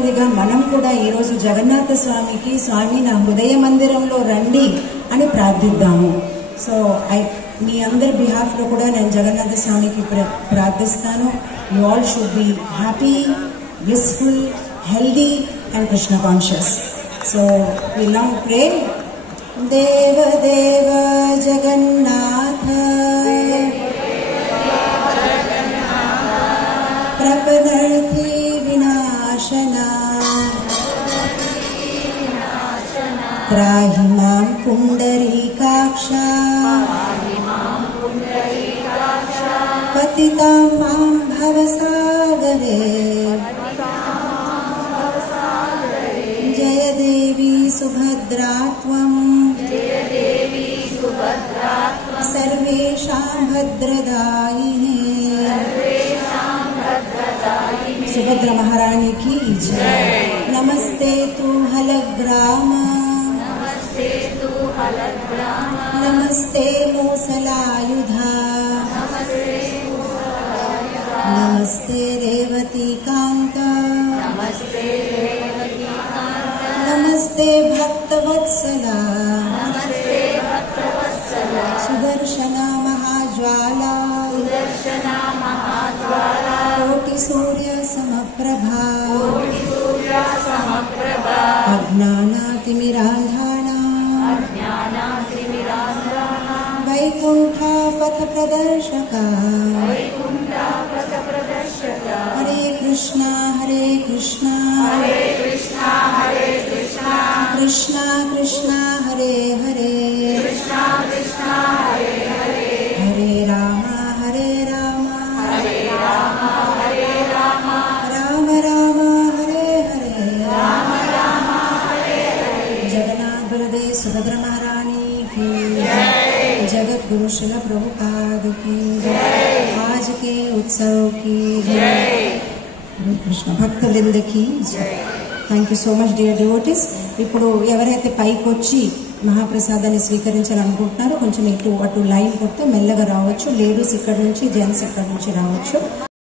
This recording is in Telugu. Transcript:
మాదిరిగా మనం కూడా ఈరోజు జగన్నాథ స్వామికి స్వామి నా హృదయ మందిరంలో రండి అని ప్రార్థిద్దాము. సో మీ అందరి బిహాఫ్లో కూడా నేను జగన్నాథ స్వామికి ప్రార్థిస్తాను. You all should be happy, blissful, healthy and Krishna conscious. So we now pray. Deva Deva Jagannatha Prapanarthi Vinashana Trahi Mam Pundarikaksha Patitam Mam Bhavasagare जय देवी सुभद्रा त्वं सर्वेषां भद्रदायिने। सुभद्रा महारानी की जय। नमस्ते तु हलग्राम नमस्ते मूसलायुधा नमस्ते रेवती कांता नमस्ते भक्तवत्सला सुदर्शना महाज्वाला कोटि सूर्य समप्रभा अज्ञानातिमिरान्धाना वैकुंठा पथ प्रदर्शका हरे कृष्णा कृष्णा कृष्णा हरे हरे हरे राम राम राम हरे हरे। जगन्नाथ बलदेव सुभद्रा महारानी की जगत गुरु श्रील प्रभुपाद की आज के उत्सव की कृष्ण भक्त वृंद की जय। Thank you so much dear devotees. ఇప్పుడు ఎవరైతే పైకి వచ్చి మహాప్రసాదాన్ని స్వీకరించాలనుకుంటున్నారో కొంచెం ఇటు అటు లైన్ కొడితే మెల్లగా రావచ్చు. లేడీస్ ఇక్కడ నుంచి, జెంట్స్ ఇక్కడ నుంచి రావచ్చు.